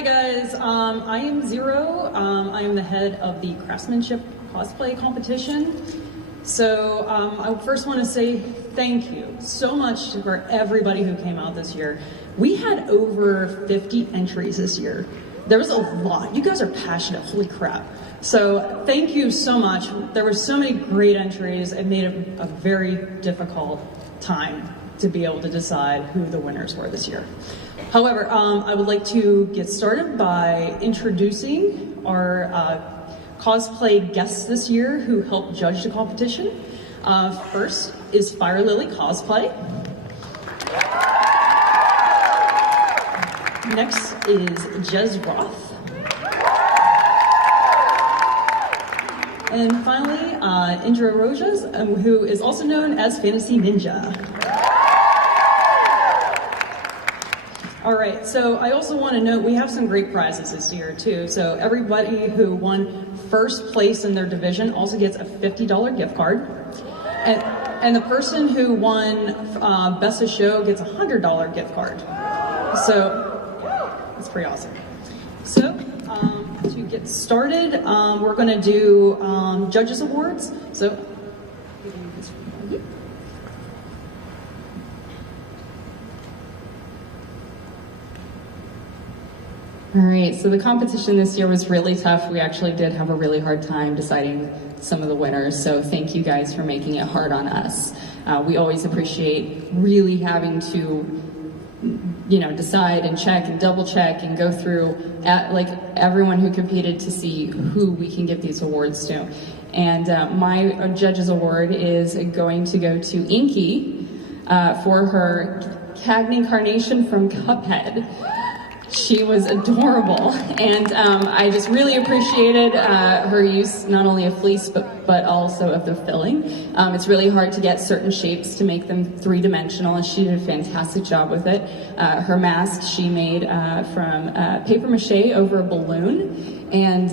Hi guys, I am Zero. I am the head of the Craftsmanship Cosplay Competition. So I first want to say thank you so much for everybody who came out this year. We had over 50 entries this year. There was a lot. You guys are passionate, holy crap. So thank you so much. There were so many great entries. It made it a very difficult time to be able to decide who the winners were this year. However, I would like to get started by introducing our cosplay guests this year who helped judge the competition. First is Fire Lily Cosplay. Next is Jez Roth. And finally, Indra Rojas, who is also known as Fantasy Ninja. All right, so I also want to note we have some great prizes this year too. So everybody who won first place in their division also gets a $50 gift card. And the person who won Best of Show gets a $100 gift card. So it's pretty awesome. So to get started, we're going to do Judges Awards. So. All right, so the competition this year was really tough. We actually did have a really hard time deciding some of the winners, so thank you guys for making it hard on us. We always appreciate really having to, decide and check and double check and go through like everyone who competed to see who we can give these awards to. And my Judges Award is going to go to Inky for her Cagney Carnation from Cuphead. She was adorable, and I just really appreciated her use not only of fleece but also of the filling. It's really hard to get certain shapes to make them three-dimensional, and she did a fantastic job with it. Her mask she made from paper mache over a balloon, and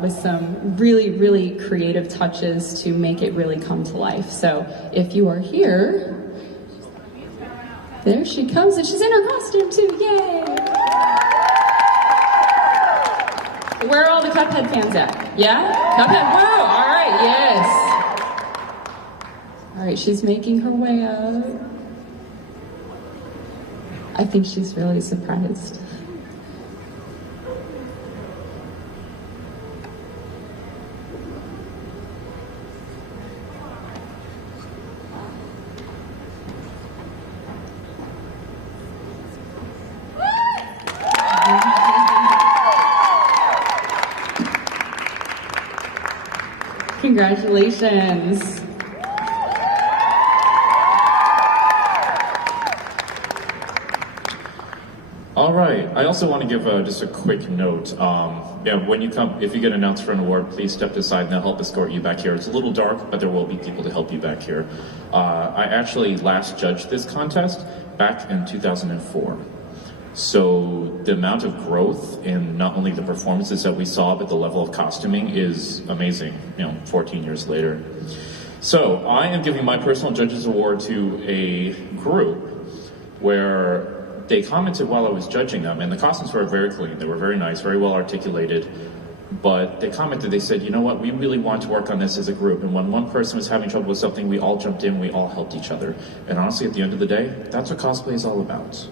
with some really, really creative touches to make it really come to life. So if you are here, there she comes, and she's in her costume too, yay! Where are all the Cuphead fans at? Yeah? Cuphead, woo! All right, yes. All right, she's making her way up. I think she's really surprised. Congratulations. All right. I also want to give just a quick note. When you come, if you get announced for an award, please step aside and they'll help escort you back here. It's a little dark, but there will be people to help you back here. I actually last judged this contest back in 2004. So the amount of growth in not only the performances that we saw, but the level of costuming is amazing, 14 years later. So I am giving my personal Judges Award to a group where they commented while I was judging them, and the costumes were very clean, they were very nice, very well articulated, but they commented, they said, you know what, we really want to work on this as a group, and when one person was having trouble with something, we all jumped in, we all helped each other. And honestly, at the end of the day, that's what cosplay is all about.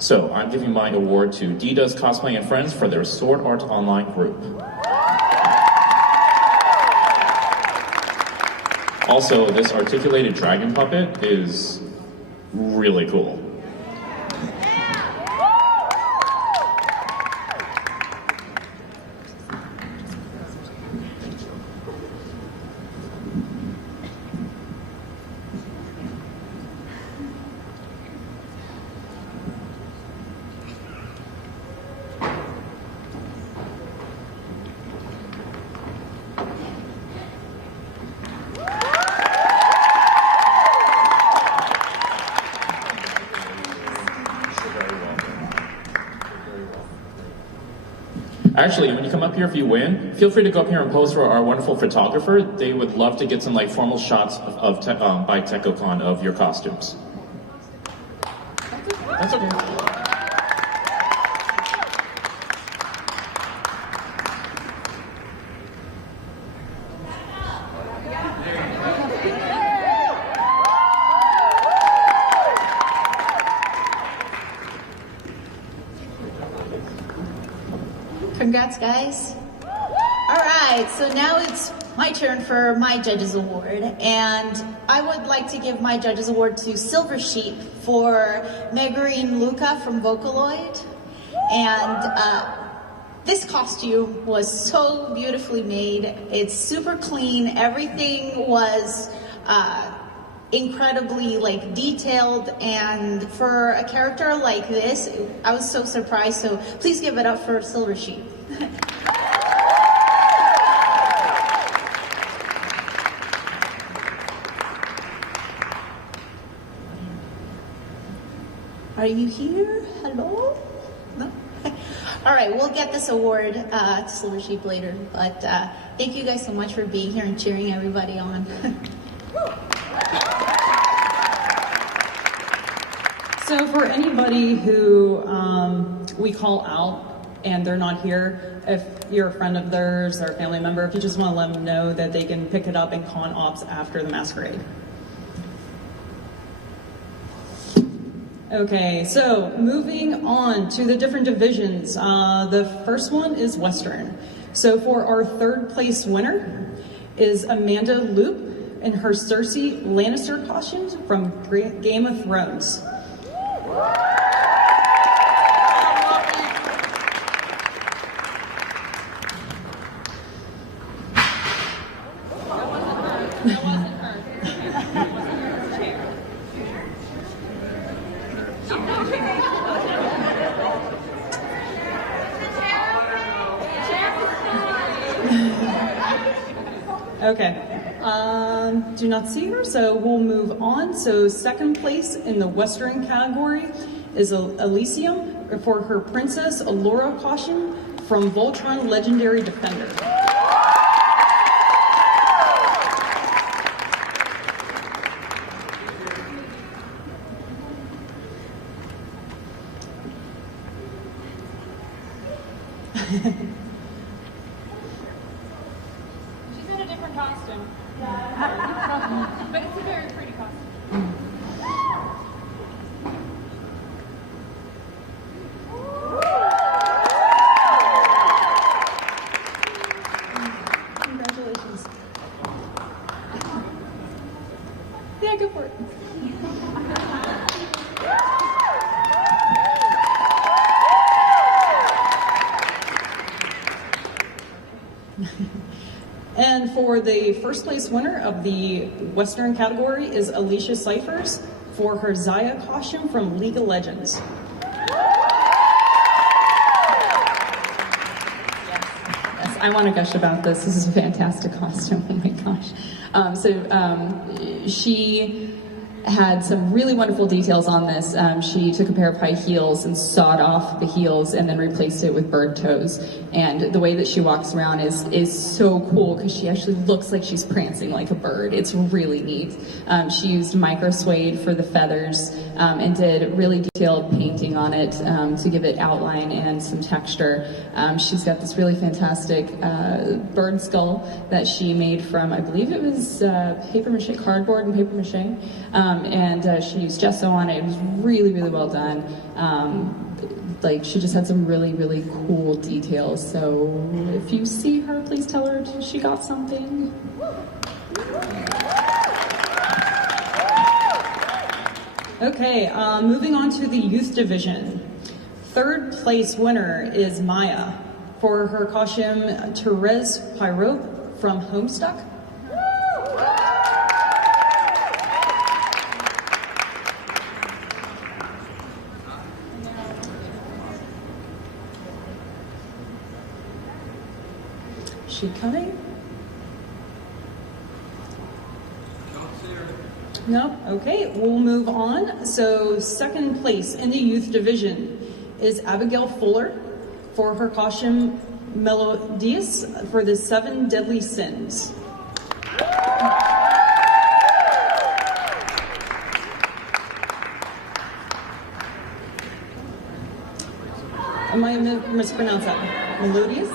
So I'm giving my award to D-Does Cosplay and Friends for their Sword Art Online group. Also, this articulated dragon puppet is really cool. Actually, when you come up here, if you win, feel free to go up here and pose for our wonderful photographer. They would love to get some formal shots by TekkoCon of your costumes. That's okay. Congrats, guys. All right, so now it's my turn for my Judges Award, and I would like to give my Judges Award to Silver Sheep for Megarine Luca from Vocaloid. And this costume was so beautifully made. It's super clean. Everything was incredibly like detailed, and for a character like this, I was so surprised. So please give it up for Silver Sheep. Are you here? Hello? No? All right, we'll get this award to Silver Sheep later, but thank you guys so much for being here and cheering everybody on. So for anybody who we call out and they're not here, if you're a friend of theirs or a family member, if you just want to let them know that they can pick it up in con ops after the masquerade. Okay, so moving on to the different divisions. The first one is Western. So for our third place winner is Amanda Loop in her Cersei Lannister costume from Game of Thrones. Okay, do not see her, so we'll move on. So second place in the Western category is Elysium for her Princess Allura costume from Voltron Legendary Defender. She's in a different costume. But it's a very pretty costume. Congratulations. Yeah, go for it. And for the first place winner of the Western category is Alicia Cyphers for her Zaya costume from League of Legends. Yes, I want to gush about this. This is a fantastic costume. Oh my gosh. She had some really wonderful details on this. She took a pair of high heels and sawed off the heels and then replaced it with bird toes. And the way that she walks around is so cool because she actually looks like she's prancing like a bird. It's really neat. She used micro suede for the feathers and did really detailed painting on it to give it outline and some texture. She's got this really fantastic bird skull that she made from, I believe it was paper mache, cardboard and paper mache. And she used gesso on it. It was really, really well done. Like, she just had some really, really cool details. So if you see her, please tell her she got something. Okay, moving on to the youth division. Third place winner is Maya for her costume Therese Pyro from Homestuck. She coming? No? Okay, we'll move on. So second place in the youth division is Abigail Fuller for her costume Melodious for the 7 Deadly Sins. Am I mispronounced that? Melodious?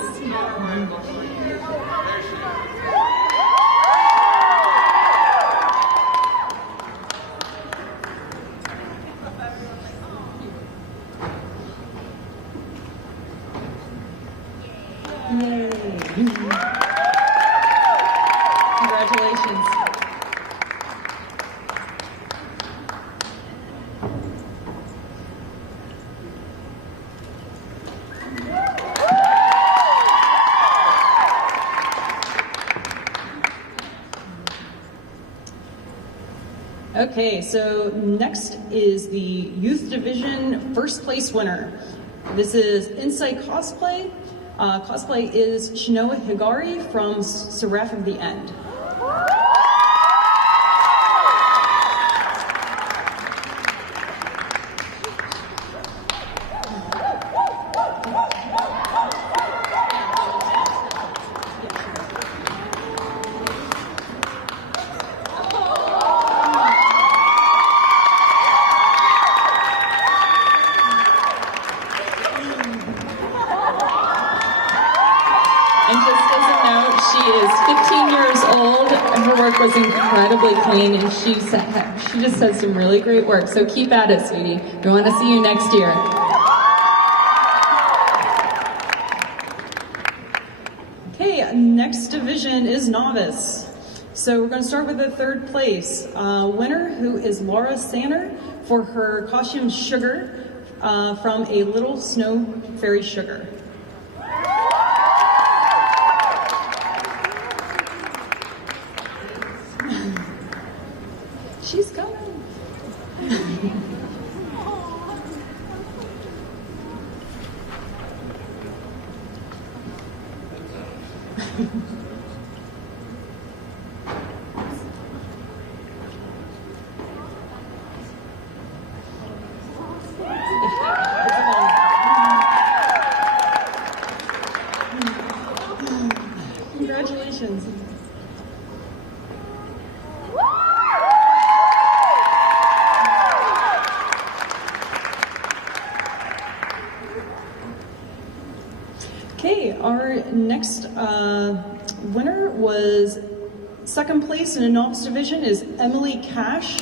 Okay, so next is the Youth Division first place winner. This is Insight Cosplay. Cosplay is Shinoa Higari from Seraph of the End. And just as a note, she is 15 years old. Her work was incredibly clean, and she just said some really great work. So keep at it, sweetie. We want to see you next year. Okay, next division is Novice. So we're going to start with the third place winner, who is Laura Sanner, for her costume Sugar from A Little Snow Fairy Sugar. She's coming. Congratulations. Okay, our next winner was second place in a novice division is Emily Cash.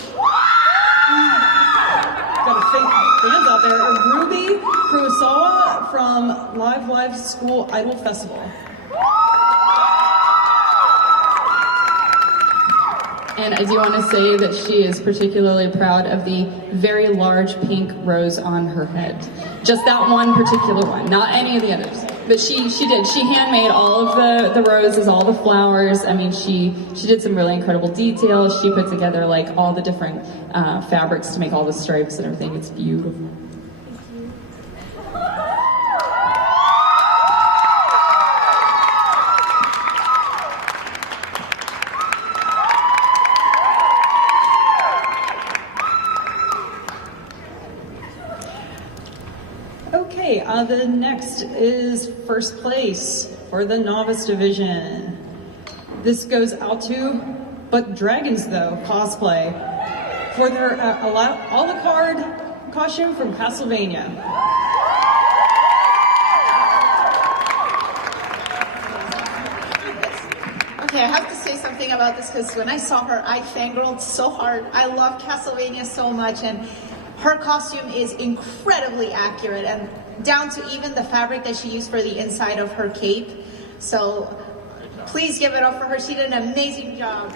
Got a fake fans out there. Ruby Kurosawa from Live School Idol Festival. And I do want to say that she is particularly proud of the very large pink rose on her head. Just that one particular one, not any of the others. But she did. She handmade all of the roses, all the flowers. I mean, she did some really incredible details. She put together like all the different fabrics to make all the stripes and everything. It's beautiful. Okay, the next is first place for the novice division. This goes out to But Dragons Though cosplay for their a la carte costume from Castlevania. Okay, I have to say something about this because when I saw her, I fangirled so hard. I love Castlevania so much, and her costume is incredibly accurate, and down to even the fabric that she used for the inside of her cape. So please give it up for her. She did an amazing job.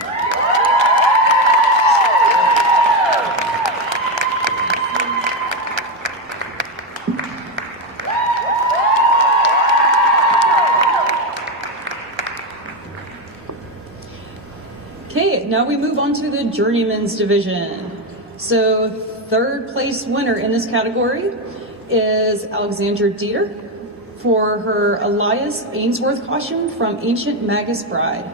Okay, now we move on to the Journeyman's division. So third place winner in this category is Alexandra Dieter for her Elias Ainsworth costume from Ancient Magus Bride.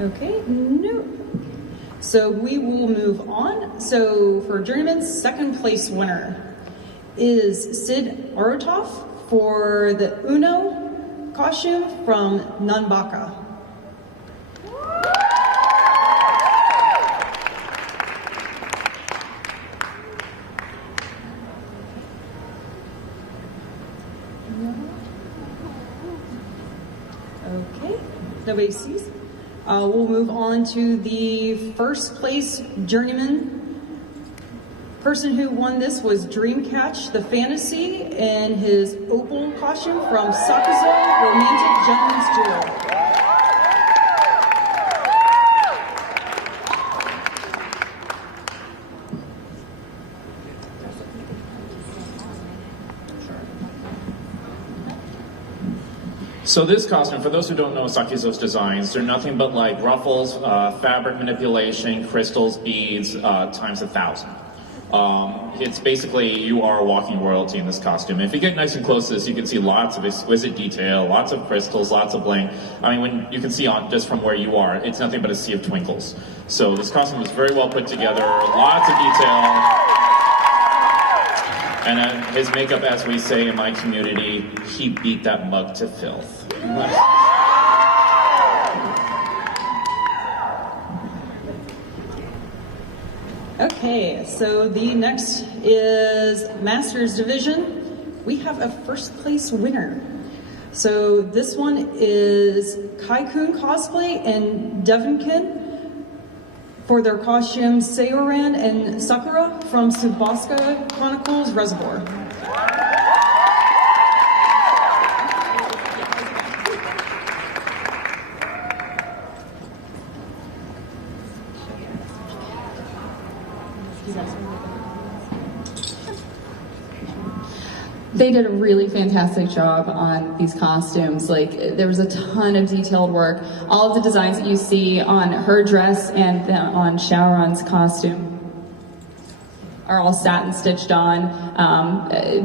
Okay, no. So we will move on. So for Journeyman's second place winner is Sid Orotov for the Uno costume from Nanbaka. Okay, nobody sees. We'll move on to the first place Journeyman. Person who won this was Dreamcatch the Fantasy in his opal costume from Sakuzo Romantic Gentleman's Jewel. So this costume, for those who don't know Sakizo's designs, they're nothing but like ruffles, fabric manipulation, crystals, beads, times 1,000. It's basically, you are walking royalty in this costume. If you get nice and close to this, you can see lots of exquisite detail, lots of crystals, lots of bling. I mean, when you can see on just from where you are, it's nothing but a sea of twinkles. So this costume was very well put together, lots of detail. And his makeup, as we say in my community, he beat that mug to filth. Okay, so the next is Masters Division. We have a first place winner. So this one is Kai-kun Cosplay and Devonkin for their costumes Seoran and Sakura from Tsubasa Chronicles Reservoir. They did a really fantastic job on these costumes. Like, there was a ton of detailed work. All of the designs that you see on her dress and on Shaoran's costume are all satin stitched on.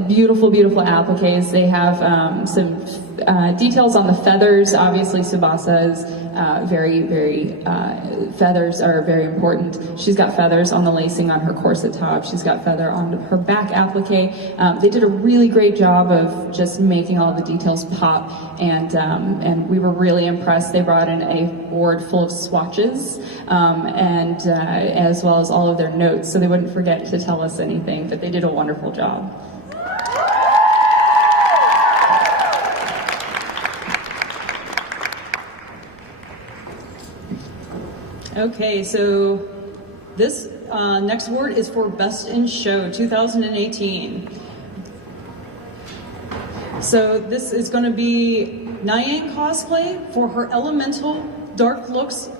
Beautiful, beautiful appliques. They have some details on the feathers. Obviously, Tsubasa's feathers are very important. She's got feathers on the lacing on her corset top. She's got feather on her back applique. They did a really great job of just making all the details pop, and we were really impressed. They brought in a board full of swatches, and as well as all of their notes, so they wouldn't forget to tell us anything, but they did a wonderful job. Okay, so this next award is for Best in Show 2018. So this is going to be Nyang Cosplay for her Elemental Dark Lux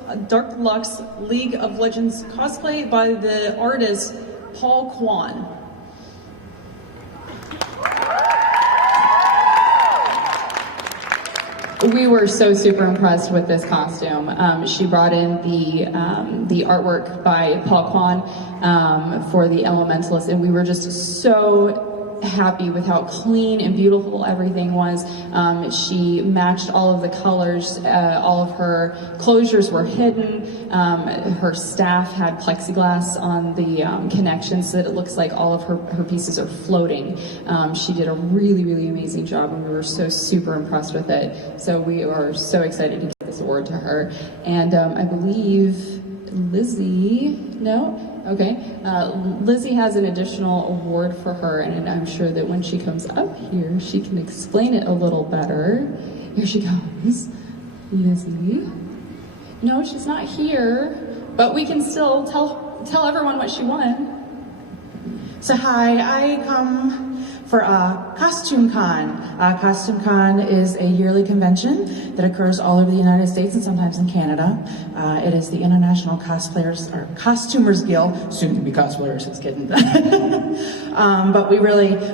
League of Legends cosplay by the artist Paul Kwan. We were so super impressed with this costume. She brought in the artwork by Paul Kwan for the Elementalist, and we were just so happy with how clean and beautiful everything was. She matched all of the colors. All of her closures were hidden. Her staff had plexiglass on the connections so that it looks like all of her pieces are floating. She did a really, really amazing job, and we were so super impressed with it. So we are so excited to give this award to her. And I believe Lizzie, no? Okay. Lizzie has an additional award for her, and I'm sure that when she comes up here, she can explain it a little better. Here she comes. Lizzie. No, she's not here, but we can still tell everyone what she won. So hi, I come for Costume Con. Costume Con is a yearly convention that occurs all over the United States and sometimes in Canada. It is the International Costumers Guild, soon to be cosplayers, it's getting but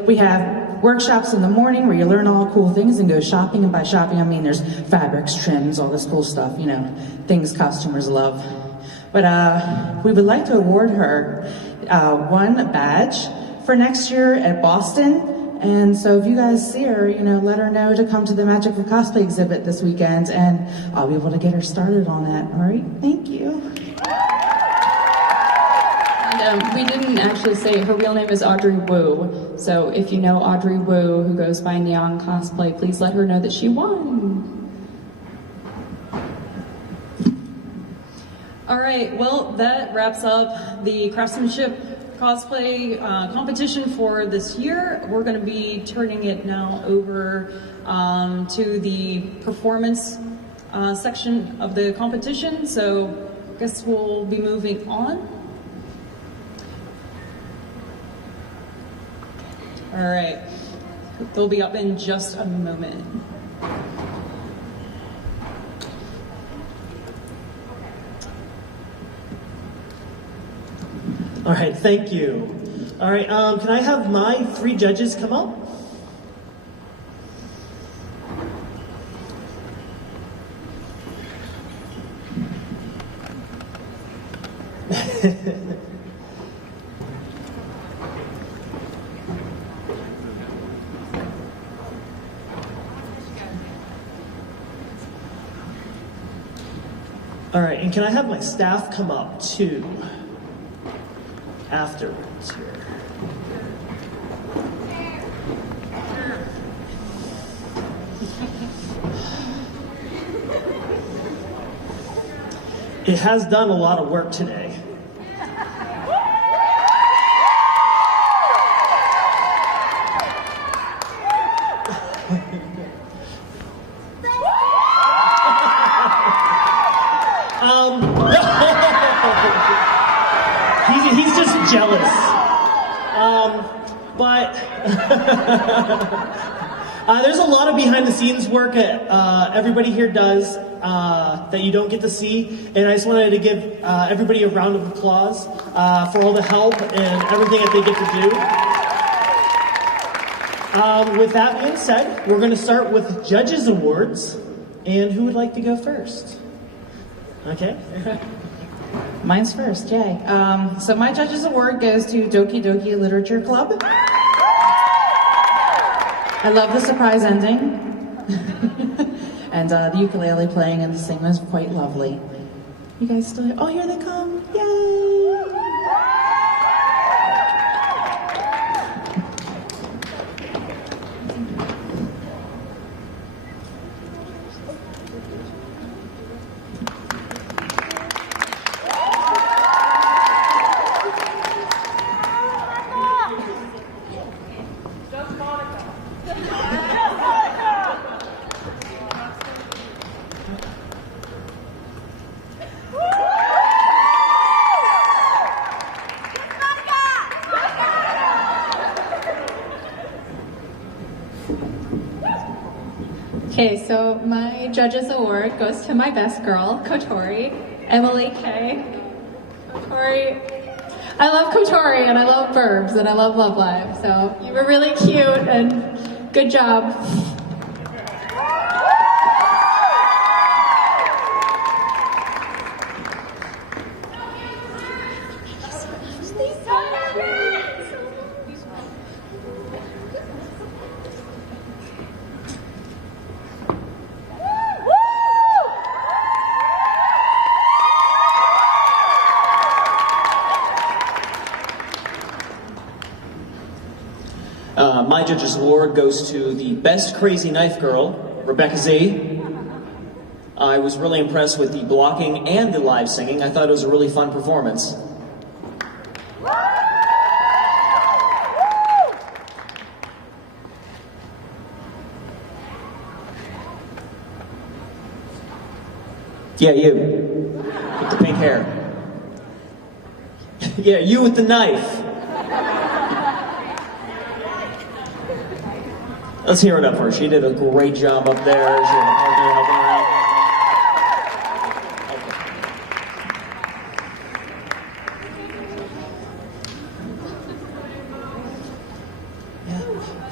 we have workshops in the morning where you learn all cool things and go shopping, and by shopping I mean there's fabrics, trims, all this cool stuff, you know, things costumers love. But we would like to award her one badge for next year at Boston. And so if you guys see her, you know, let her know to come to the Magic of Cosplay exhibit this weekend, and I'll be able to get her started on that. All right, thank you. And we didn't actually say her real name is Audrey Wu. So if you know Audrey Wu, who goes by Neon Cosplay, please let her know that she won. All right, well, that wraps up the craftsmanship cosplay competition for this year. We're going to be turning it now over to the performance section of the competition. So I guess we'll be moving on. All right, they'll be up in just a moment. All right, thank you. All right, can I have my three judges come up? All right, and can I have my staff come up too afterwards here? It has done a lot of work today. He's just jealous. But there's a lot of behind the scenes work everybody here does that you don't get to see. And I just wanted to give everybody a round of applause for all the help and everything that they get to do. With that being said, we're going to start with Judges Awards. And who would like to go first? Okay. Mine's first, yay. So my Judges Award goes to Doki Doki Literature Club. I love the surprise ending. And the ukulele playing and the singing was quite lovely. You guys still here? Oh, here they come. Yay! Okay, so my Judges Award goes to my best girl, Kotori, Emily K. Kotori, I love Kotori and I love Burbs and I love Love Live, so you were really cute and good job. My Judges Award goes to the Best Crazy Knife Girl, Rebecca Z. I was really impressed with the blocking and the live singing. I thought it was a really fun performance. Yeah, you. With the pink hair. Yeah, you with the knife. Let's hear it up for her. She did a great job up there. She had a partner helping her out.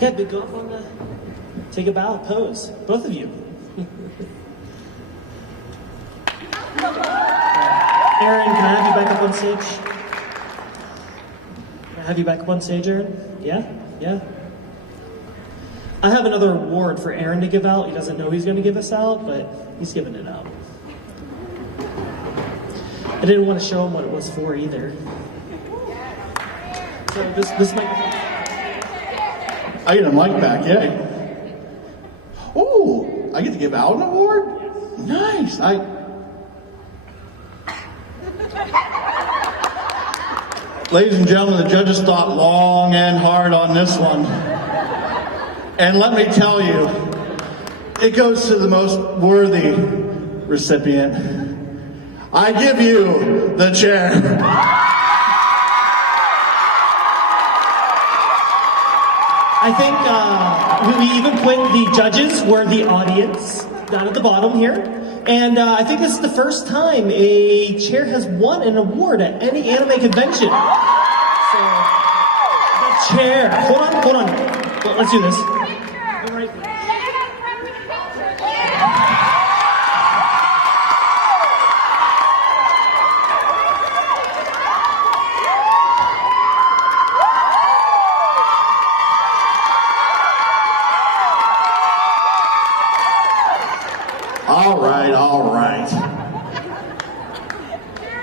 Yeah, big go up on the... Take a bow, pose. Both of you. Aaron, can I have you back up on stage? Can I have you back up on stage, Aaron? Yeah? Yeah? I have another award for Aaron to give out. He doesn't know he's going to give us out, but he's giving it out. I didn't want to show him what it was for either. So this might... I get a mic back, yay. Oh, I get to give out an award? Nice. Ladies and gentlemen, the judges thought long and hard on this one. And let me tell you, it goes to the most worthy recipient. I give you the chair. I think we even put the judges were the audience down at the bottom here. And I think this is the first time a chair has won an award at any anime convention. So, the chair. Hold on. Let's do this. All right.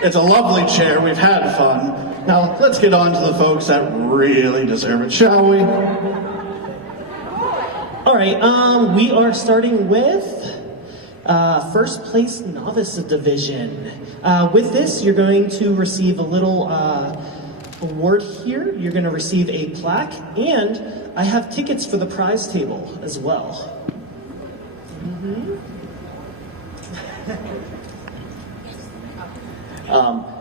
It's a lovely chair. We've had fun. Now, let's get on to the folks that really deserve it, shall we? All right, we are starting with first place novice division. With this, you're going to receive a little award here. You're going to receive a plaque, and I have tickets for the prize table as well.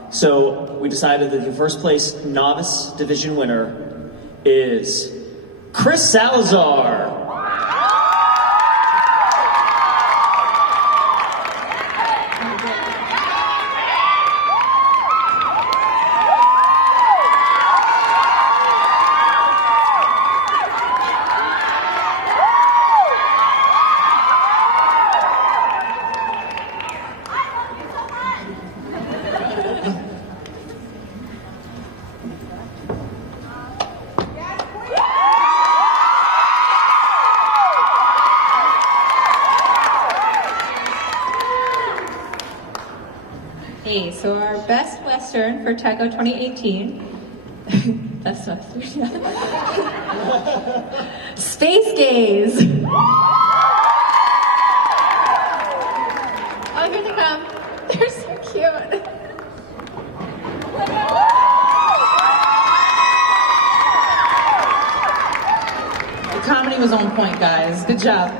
So we decided that the first place novice division winner is Chris Salazar. Hey, so our best Western for Tekko 2018. Best Western, yeah. Space Gaze. Oh, here they come. They're so cute. The comedy was on point, guys. Good job.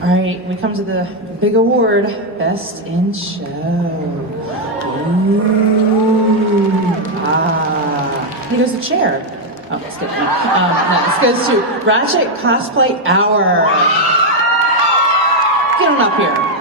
All right, we come to the big award, Best in Show. Ooh, Here goes the chair. Oh, it's good. No, this goes to Ratchet Cosplay Hour. Get on up here.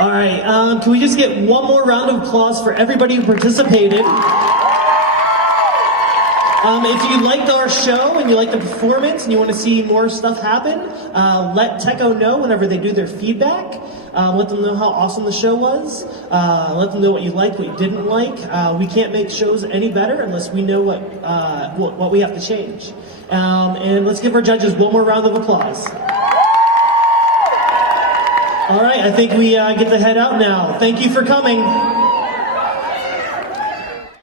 All right, can we just get one more round of applause for everybody who participated? If you liked our show and you liked the performance and you want to see more stuff happen, let Tekko know whenever they do their feedback. Let them know how awesome the show was. Let them know what you liked, what you didn't like. We can't make shows any better unless we know what we have to change. And let's give our judges one more round of applause. All right, I think we get to head out now. Thank you for coming.